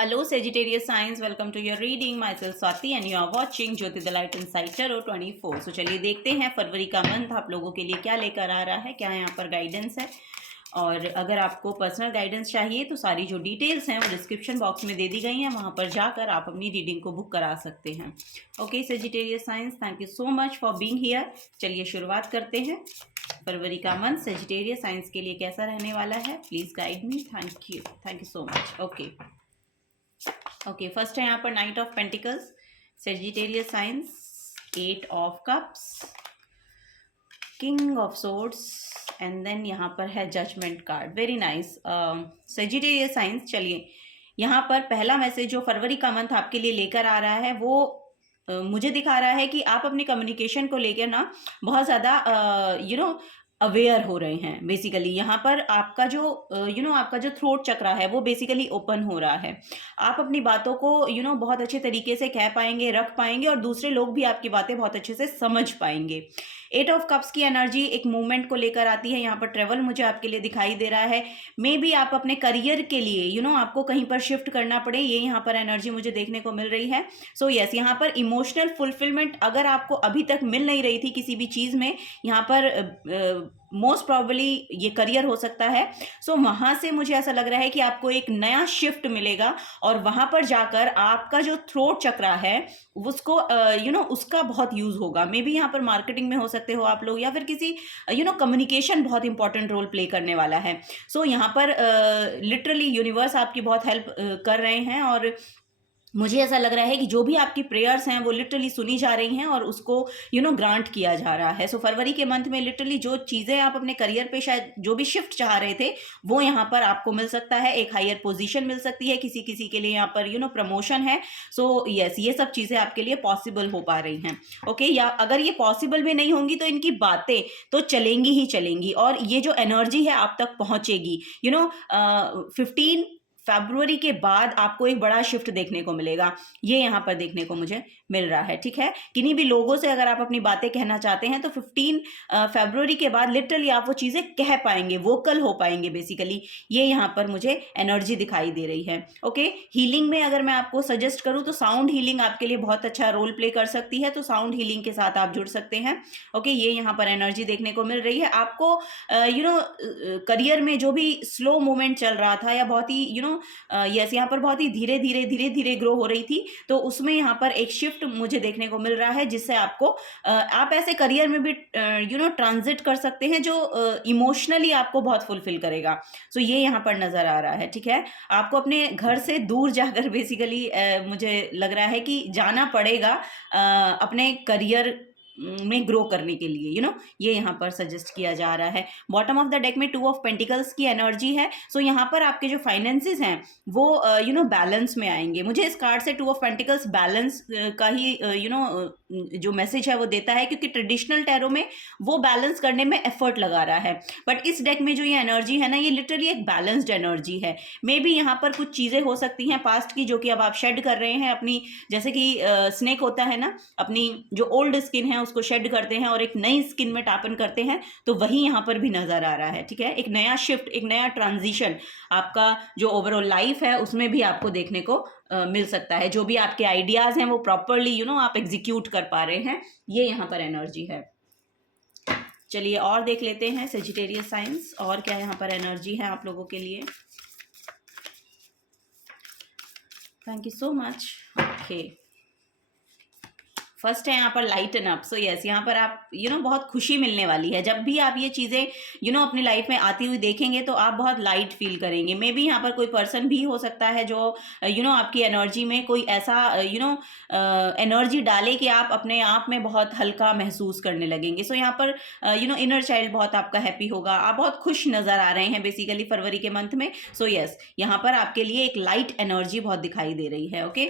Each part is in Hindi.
Hello Sagittarius signs, welcome to your reading. Myself Swati and you are watching Jyoti the light inside tarot 24। सो चलिए देखते हैं फरवरी का मंथ आप लोगों के लिए क्या लेकर आ रहा है, क्या यहाँ पर गाइडेंस है। और अगर आपको पर्सनल गाइडेंस चाहिए तो सारी जो डिटेल्स हैं वो डिस्क्रिप्शन बॉक्स में दे दी गई हैं, वहाँ पर जाकर आप अपनी रीडिंग को बुक करा सकते हैं। Okay Sagittarius science, thank you so much for being here. चलिए शुरुआत करते हैं। फरवरी का मंथ सेजिटेरियस साइंस के लिए कैसा रहने वाला है, please guide me. Thank you so much. Okay first है यहाँ पर knight of pentacles, Sagittarius signs, 8 of cups, king of swords and then यहाँ पर है judgement card. Very nice Sagittarius signs. चलिए यहाँ पर पहला मैसेज जो फरवरी का मंथ आपके लिए लेकर आ रहा है वो मुझे दिखा रहा है कि आप अपनी कम्युनिकेशन को लेकर ना बहुत ज़्यादा अवेयर हो रहे हैं। बेसिकली यहाँ पर आपका जो आपका जो थ्रोट चक्रा है वो बेसिकली ओपन हो रहा है। आप अपनी बातों को बहुत अच्छे तरीके से कह पाएंगे, रख पाएंगे और दूसरे लोग भी आपकी बातें बहुत अच्छे से समझ पाएंगे। 8 ऑफ कप्स की एनर्जी एक मूवमेंट को लेकर आती है। यहाँ पर ट्रेवल मुझे आपके लिए दिखाई दे रहा है। मे बी आप अपने करियर के लिए आपको कहीं पर शिफ्ट करना पड़े, ये यहाँ पर एनर्जी मुझे देखने को मिल रही है। सो यस, यहाँ पर इमोशनल फुलफिलमेंट अगर आपको अभी तक मिल नहीं रही थी किसी भी चीज़ में, यहाँ पर मोस्ट प्रॉबली ये करियर हो सकता है। सो वहाँ से मुझे ऐसा लग रहा है कि आपको एक नया शिफ्ट मिलेगा और वहाँ पर जाकर आपका जो थ्रोट चक्रा है उसको उसका बहुत यूज़ होगा। मे बी यहाँ पर मार्केटिंग में हो सकते हो आप लोग, या फिर किसी कम्युनिकेशन बहुत इंपॉर्टेंट रोल प्ले करने वाला है। सो यहाँ पर लिटरली यूनिवर्स आपकी बहुत हेल्प कर रहे हैं और मुझे ऐसा लग रहा है कि जो भी आपकी प्रेयर्स हैं वो लिटरली सुनी जा रही हैं और उसको ग्रांट किया जा रहा है। सो फरवरी के मंथ में लिटरली जो चीज़ें आप अपने करियर पे शायद जो भी शिफ्ट चाह रहे थे वो यहाँ पर आपको मिल सकता है। एक हायर पोजीशन मिल सकती है, किसी किसी के लिए यहाँ पर प्रमोशन है। सो यस, ये सब चीज़ें आपके लिए पॉसिबल हो पा रही हैं। ओके, या अगर ये पॉसिबल भी नहीं होंगी तो इनकी बातें तो चलेंगी ही चलेंगी और ये जो एनर्जी है आप तक पहुँचेगी। 15 फरवरी के बाद आपको एक बड़ा शिफ्ट देखने को मिलेगा, ये यहाँ पर देखने को मुझे मिल रहा है। ठीक है, किन्हीं भी लोगों से अगर आप अपनी बातें कहना चाहते हैं तो 15 फरवरी के बाद लिटरली आप वो चीज़ें कह पाएंगे, वोकल हो पाएंगे। बेसिकली ये यहाँ पर मुझे एनर्जी दिखाई दे रही है। ओके, हीलिंग में अगर मैं आपको सजेस्ट करूँ तो साउंड हीलिंग आपके लिए बहुत अच्छा रोल प्ले कर सकती है, तो साउंड हीलिंग के साथ आप जुड़ सकते हैं। ओके, ये यहाँ पर एनर्जी देखने को मिल रही है। आपको करियर में जो भी स्लो मूवमेंट चल रहा था या बहुत ही यस यहाँ पर बहुत ही धीरे धीरे ग्रो हो रही थी, तो उसमें यहाँ पर एक शिफ्ट मुझे देखने को मिल रहा है जिससे आपको आप ऐसे करियर में भी ट्रांजिट कर सकते हैं जो इमोशनली आपको बहुत फुलफिल करेगा। सो ये यहाँ पर नजर आ रहा है। ठीक है, आपको अपने घर से दूर जाकर बेसिकली मुझे लग रहा है कि जाना पड़ेगा अपने करियर में ग्रो करने के लिए। ये यहाँ पर सजेस्ट किया जा रहा है। बॉटम ऑफ द डेक में 2 ऑफ पेंटिकल्स की एनर्जी है। सो यहाँ पर आपके जो फाइनेंसेस हैं वो बैलेंस में आएंगे। मुझे इस कार्ड से 2 ऑफ पेंटिकल्स बैलेंस का ही जो मैसेज है वो देता है, क्योंकि ट्रेडिशनल टैरो में वो बैलेंस करने में एफर्ट लगा रहा है, बट इस डेक में जो ये एनर्जी है ना, ये लिटरली एक बैलेंस्ड एनर्जी है। मे बी यहाँ पर कुछ चीज़ें हो सकती हैं पास्ट की जो कि अब आप शेड कर रहे हैं अपनी, जैसे कि स्नेक होता है ना, अपनी जो ओल्ड स्किन है उसको शेड करते हैं और एक नई स्किन में टापन करते हैं, तो वही यहाँ पर भी नजर आ रहा है। ठीक है, एक नया शिफ्ट, एक नया ट्रांजिशन आपका जो ओवरऑल लाइफ है उसमें भी आपको देखने को मिल सकता है। जो भी आपके आइडियाज हैं वो प्रॉपरली आप एग्जीक्यूट कर पा रहे हैं, ये यहाँ पर एनर्जी है। चलिए और देख लेते हैं सेजिटेरियस साइंस और क्या यहाँ पर एनर्जी है आप लोगों के लिए। Thank you so much. Okay, first है यहाँ पर लाइटन अप। सो यस, यहाँ पर आप बहुत खुशी मिलने वाली है। जब भी आप ये चीज़ें अपनी लाइफ में आती हुई देखेंगे तो आप बहुत लाइट फील करेंगे। मे बी यहाँ पर कोई पर्सन भी हो सकता है जो आपकी एनर्जी में कोई ऐसा एनर्जी डाले कि आप अपने आप में बहुत हल्का महसूस करने लगेंगे। सो यहाँ पर इनर चाइल्ड बहुत आपका हैप्पी होगा, आप बहुत खुश नज़र आ रहे हैं बेसिकली फरवरी के मंथ में। सो यस, यहाँ पर आपके लिए एक लाइट एनर्जी बहुत दिखाई दे रही है। ओके,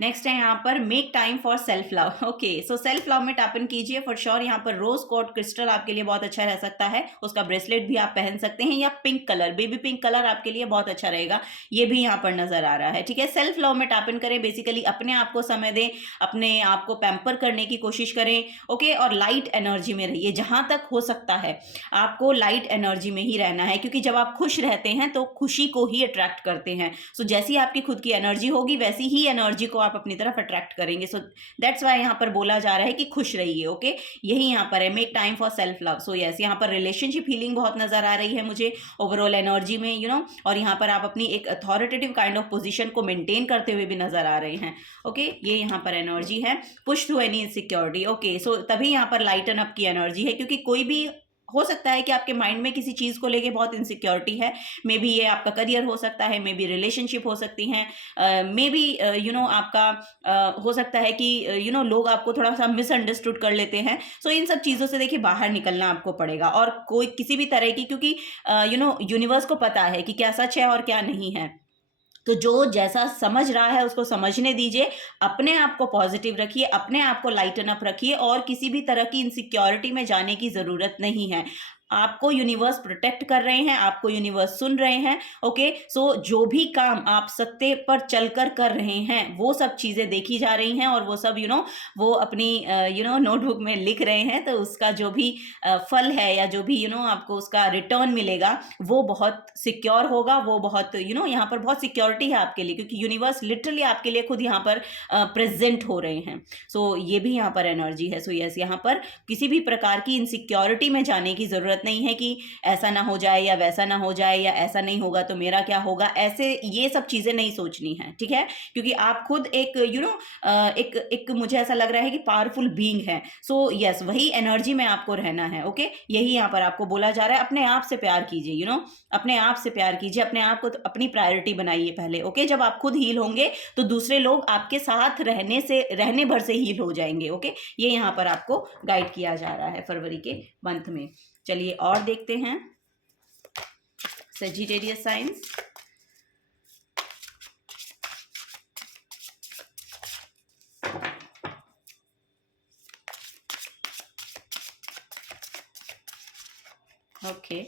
नेक्स्ट है यहाँ पर make time for self love. Okay, so self love में टैप इन कीजिए फॉर श्योर। यहाँ पर रोज कोड क्रिस्टल आपके लिए बहुत अच्छा रह सकता है, उसका ब्रेसलेट भी आप पहन सकते हैं, या pink colour, baby pink colour आपके लिए बहुत अच्छा रहेगा, ये भी यहाँ पर नजर आ रहा है। ठीक है, सेल्फ लव में टैप इन करें, बेसिकली अपने आप को समय दें, अपने आप को पैम्पर करने की कोशिश करें। ओके, और लाइट एनर्जी में रहिए, जहां तक हो सकता है आपको लाइट एनर्जी में ही रहना है, क्योंकि जब आप खुश रहते हैं तो खुशी को ही अट्रैक्ट करते हैं। सो जैसी आपकी खुद की एनर्जी होगी वैसी ही एनर्जी को आप अपनी तरफ अट्रैक्ट करेंगे। सो दैट्स वाई यहाँ पर बोला जा रहा है कि खुश रहिए। ओके, यही यहाँ पर है, make time for self love. So yes, यहाँ पर रिलेशनशिप हीलिंग बहुत नजर आ रही है मुझे ओवरऑल एनर्जी में, और यहाँ पर आप अपनी एक अथॉरिटेटिव काइंड ऑफ पोजीशन को मेंटेन करते हुए भी नजर आ रहे हैं। ओके, ये यहाँ पर एनर्जी है, push through any insecurity. Okay, so तभी यहाँ पर लाइटन अप की एनर्जी है, क्योंकि कोई भी हो सकता है कि आपके माइंड में किसी चीज़ को लेके बहुत इनसिक्योरिटी है। मे बी ये आपका करियर हो सकता है, मे बी रिलेशनशिप हो सकती हैं, मे बी आपका हो सकता है कि लोग आपको थोड़ा सा मिसअंडरस्टूड कर लेते हैं। सो इन सब चीज़ों से देखिए बाहर निकलना आपको पड़ेगा, और कोई किसी भी तरह की, क्योंकि यूनिवर्स को पता है कि क्या सच है और क्या नहीं है, तो जो जैसा समझ रहा है उसको समझने दीजिए। अपने आप को पॉजिटिव रखिए, अपने आप को लाइटन अप रखिए, और किसी भी तरह की इनसिक्योरिटी में जाने की ज़रूरत नहीं है। आपको यूनिवर्स प्रोटेक्ट कर रहे हैं, आपको यूनिवर्स सुन रहे हैं। ओके, सो जो भी काम आप सत्ते पर चलकर कर रहे हैं वो सब चीज़ें देखी जा रही हैं, और वो सब वो अपनी नोटबुक में लिख रहे हैं। तो उसका जो भी फल है, या जो भी आपको उसका रिटर्न मिलेगा, वो बहुत सिक्योर होगा, वो बहुत यहाँ पर बहुत सिक्योरिटी है आपके लिए, क्योंकि यूनिवर्स लिटरली आपके लिए खुद यहाँ पर प्रेजेंट हो रहे हैं। सो ये भी यहाँ पर एनर्जी है। सो यस, यहाँ पर किसी भी प्रकार की इनसिक्योरिटी में जाने की ज़रूरत नहीं है कि ऐसा ना हो जाए या वैसा ना हो जाए, या ऐसा नहीं होगा तो मेरा क्या होगा, ऐसे ये सब चीजें नहीं सोचनी है। ठीक है, क्योंकि आप खुद एक एक मुझे ऐसा लग रहा है कि पावरफुल बीइंग है। सो यस, वही एनर्जी में आपको रहना है। ओके, यही यहाँ पर आपको बोला जा रहा है। अपने आप से प्यार कीजिए, अपने आप से प्यार कीजिए, अपने आप को तो अपनी प्रायोरिटी बनाइए पहले। ओके, जब आप खुद हील होंगे तो दूसरे लोग आपके साथ रहने भर से हील हो जाएंगे। ओके, ये यहाँ पर आपको गाइड किया जा रहा है फरवरी के मंथ में। चलिए और देखते हैं सजिटेरियस साइंस। ओके,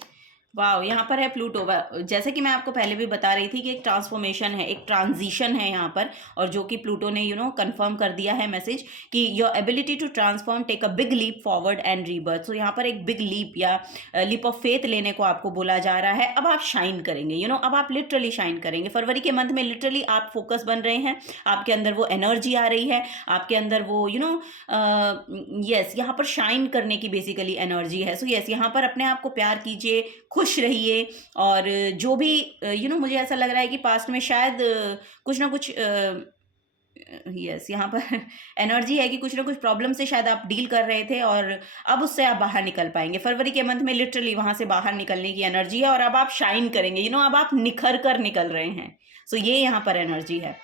वाह, यहाँ पर है प्लूटो। जैसे कि मैं आपको पहले भी बता रही थी कि एक ट्रांसफॉर्मेशन है, एक ट्रांजिशन है यहाँ पर, और जो कि प्लूटो ने कंफर्म कर दिया है मैसेज कि your ability to transform take a big leap forward and rebirth. So यहाँ पर एक बिग लीप या लीप ऑफ फेथ लेने को आपको बोला जा रहा है। अब आप शाइन करेंगे, अब आप लिटरली शाइन करेंगे फरवरी के मंथ में। लिटरली आप फोकस बन रहे हैं, आपके अंदर वो एनर्जी आ रही है, आपके अंदर वो यस, यहाँ पर शाइन करने की बेसिकली एनर्जी है। सो यस, यहाँ पर अपने आप को प्यार कीजिए, खुश रहिए, और जो भी मुझे ऐसा लग रहा है कि पास्ट में शायद कुछ ना कुछ यस, यहाँ पर एनर्जी है कि कुछ ना कुछ प्रॉब्लम से शायद आप डील कर रहे थे, और अब उससे आप बाहर निकल पाएंगे फरवरी के मंथ में। लिटरली वहां से बाहर निकलने की एनर्जी है, और अब आप शाइन करेंगे, अब आप निखर कर निकल रहे हैं। सो ये यहाँ पर एनर्जी है।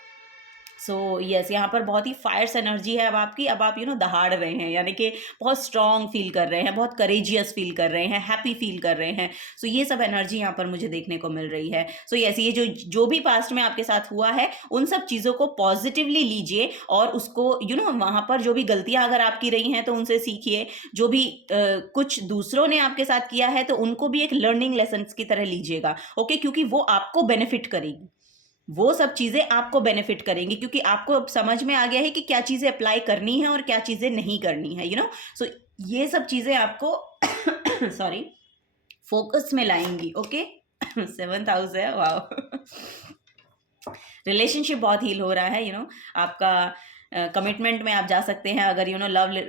सो यस, यहाँ पर बहुत ही फायर्स एनर्जी है अब आपकी। अब आप दहाड़ रहे हैं, यानी कि बहुत स्ट्रॉन्ग फील कर रहे हैं, बहुत करेजियस फील कर रहे हैं, हैप्पी फील कर रहे हैं। सो ये सब एनर्जी यहाँ पर मुझे देखने को मिल रही है। सो यस, ये जो भी पास्ट में आपके साथ हुआ है उन सब चीज़ों को पॉजिटिवली लीजिए, और उसको वहाँ पर जो भी गलतियाँ अगर आपकी रही हैं तो उनसे सीखिए। जो भी कुछ दूसरों ने आपके साथ किया है तो उनको भी एक लर्निंग लेसन की तरह लीजिएगा। ओके, क्योंकि वो आपको बेनिफिट करेगी, वो सब चीजें आपको बेनिफिट करेंगी, क्योंकि आपको अब समझ में आ गया है कि क्या चीजें अप्लाई करनी है और क्या चीजें नहीं करनी है। सो ये सब चीजें आपको सॉरी फोकस में लाएंगी। ओके, 7th हाउस है, वाह। रिलेशनशिप बहुत हील हो रहा है, आपका कमिटमेंट में आप जा सकते हैं अगर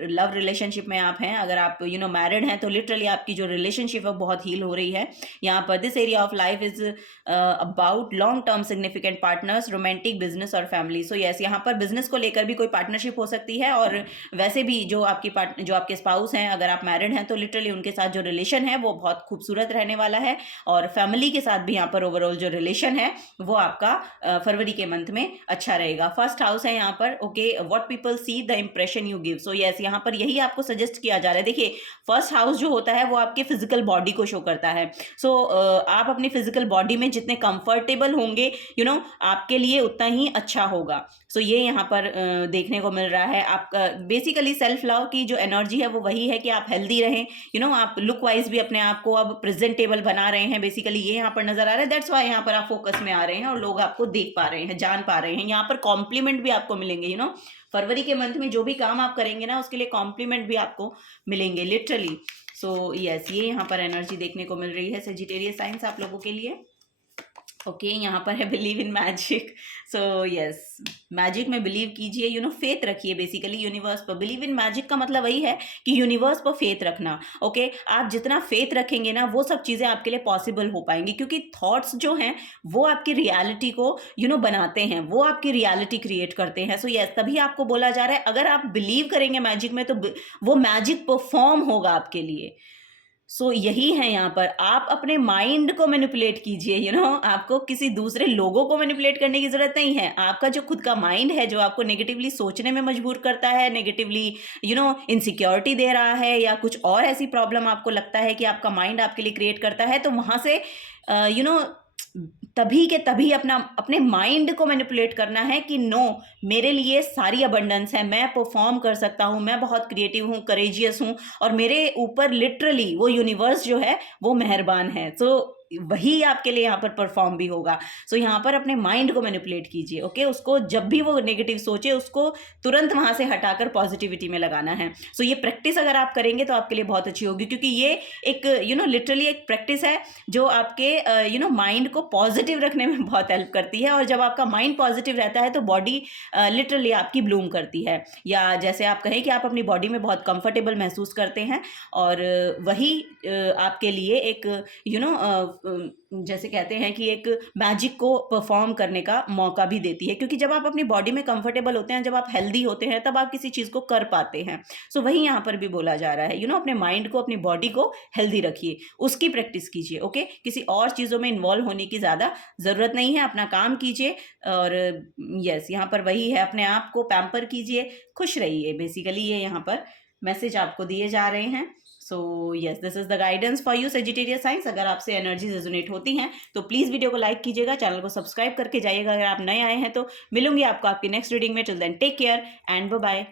लव रिलेशनशिप में आप हैं। अगर आप मैरिड हैं तो लिटरली आपकी जो रिलेशनशिप है बहुत हील हो रही है। यहाँ पर this area of life is about long term significant partners, romantic, business और फैमिली। सो यस, यहाँ पर बिजनेस को लेकर भी कोई पार्टनरशिप हो सकती है, और वैसे भी जो आपके स्पाउस हैं, अगर आप मैरिड हैं तो लिटरली उनके साथ जो रिलेशन है वो बहुत खूबसूरत रहने वाला है, और फैमिली के साथ भी यहाँ पर ओवरऑल जो रिलेशन है वो आपका फरवरी के मंथ में अच्छा रहेगा। फर्स्ट हाउस है यहाँ पर। Okay, what people see the impression you give. So yes, यहाँ पर यही आपको सजेस्ट किया जा रहा है। देखिए, फर्स्ट हाउस जो होता है वो आपके फिजिकल बॉडी को शो करता है। सो आप अपनी फिजिकल बॉडी में जितने कंफर्टेबल होंगे, आपके लिए उतना ही अच्छा होगा। सो ये यहाँ पर देखने को मिल रहा है। आपका बेसिकली सेल्फ लव की जो एनर्जी है वो वही है कि आप हेल्दी रहें, आप लुक वाइज भी अपने आप को अब प्रेजेंटेबल बना रहे हैं। बेसिकली ये यहाँ पर नजर आ रहा है। दैट्स वाई यहाँ पर आप फोकस में आ रहे हैं और लोग आपको देख पा रहे हैं, जान पा रहे हैं। यहाँ पर कॉम्प्लीमेंट भी आपको मिलेंगे। फरवरी के मंथ में जो भी काम आप करेंगे ना, उसके लिए कॉम्प्लीमेंट भी आपको मिलेंगे लिटरली। सो यस, ये यहाँ पर एनर्जी देखने को मिल रही है सेजिटेरियस साइंस आप लोगों के लिए। ओके, यहाँ पर है believe in magic. So yes, magic में बिलीव कीजिए, फेथ रखिए बेसिकली यूनिवर्स पर। बिलीव इन मैजिक का मतलब वही है कि यूनिवर्स पर फेथ रखना। ओके, आप जितना फेथ रखेंगे ना, वो सब चीज़ें आपके लिए पॉसिबल हो पाएंगी, क्योंकि थॉट्स जो हैं वो आपकी रियलिटी को बनाते हैं, वो आपकी रियलिटी क्रिएट करते हैं। सो यस, तभी आपको बोला जा रहा है अगर आप बिलीव करेंगे मैजिक में तो वो मैजिक परफॉर्म होगा आपके लिए। सो यही है यहाँ पर। आप अपने माइंड को मैनिपुलेट कीजिए। आपको किसी दूसरे लोगों को मैनिपुलेट करने की जरूरत नहीं है। आपका जो खुद का माइंड है, जो आपको नेगेटिवली सोचने में मजबूर करता है, नेगेटिवली इनसिक्योरिटी दे रहा है, या कुछ और ऐसी प्रॉब्लम आपको लगता है कि आपका माइंड आपके लिए क्रिएट करता है, तो वहां से तभी के तभी अपने माइंड को मैनिपुलेट करना है कि नो, मेरे लिए सारी अबंडेंस है, मैं परफॉर्म कर सकता हूँ, मैं बहुत क्रिएटिव हूँ, करेजियस हूँ, और मेरे ऊपर लिटरली वो यूनिवर्स जो है वो मेहरबान है। तो वही आपके लिए यहाँ पर परफॉर्म भी होगा। सो यहाँ पर अपने माइंड को मैनिपुलेट कीजिए। ओके, उसको जब भी वो नेगेटिव सोचे उसको तुरंत वहां से हटाकर पॉजिटिविटी में लगाना है। सो ये प्रैक्टिस अगर आप करेंगे तो आपके लिए बहुत अच्छी होगी, क्योंकि ये एक लिटरली एक प्रैक्टिस है जो आपके माइंड को पॉजिटिव रखने में बहुत हेल्प करती है। और जब आपका माइंड पॉजिटिव रहता है तो बॉडी लिटरली आपकी ब्लूम करती है, या जैसे आप कहें कि आप अपनी बॉडी में बहुत कंफर्टेबल महसूस करते हैं, और वही आपके लिए एक जैसे कहते हैं कि एक मैजिक को परफॉर्म करने का मौका भी देती है। क्योंकि जब आप अपनी बॉडी में कंफर्टेबल होते हैं, जब आप हेल्दी होते हैं, तब आप किसी चीज़ को कर पाते हैं। सो वही यहाँ पर भी बोला जा रहा है, अपने माइंड को, अपनी बॉडी को हेल्दी रखिए, उसकी प्रैक्टिस कीजिए। ओके, किसी और चीज़ों में इन्वॉल्व होने की ज़्यादा ज़रूरत नहीं है, अपना काम कीजिए। और यस, यहाँ पर वही है, अपने आप को पैम्पर कीजिए, खुश रहिए। बेसिकली ये यहाँ पर मैसेज आपको दिए जा रहे हैं। So yes, this is the guidance for you Sagittarius science. अगर आपसे एनर्जी रेजोनेट होती हैं तो प्लीज़ वीडियो को लाइक कीजिएगा, चैनल को सब्सक्राइब करके जाइएगा अगर आप नए आए हैं तो। मिलूंगी आपको आपकी नेक्स्ट रीडिंग में। Till then take care and bye bye.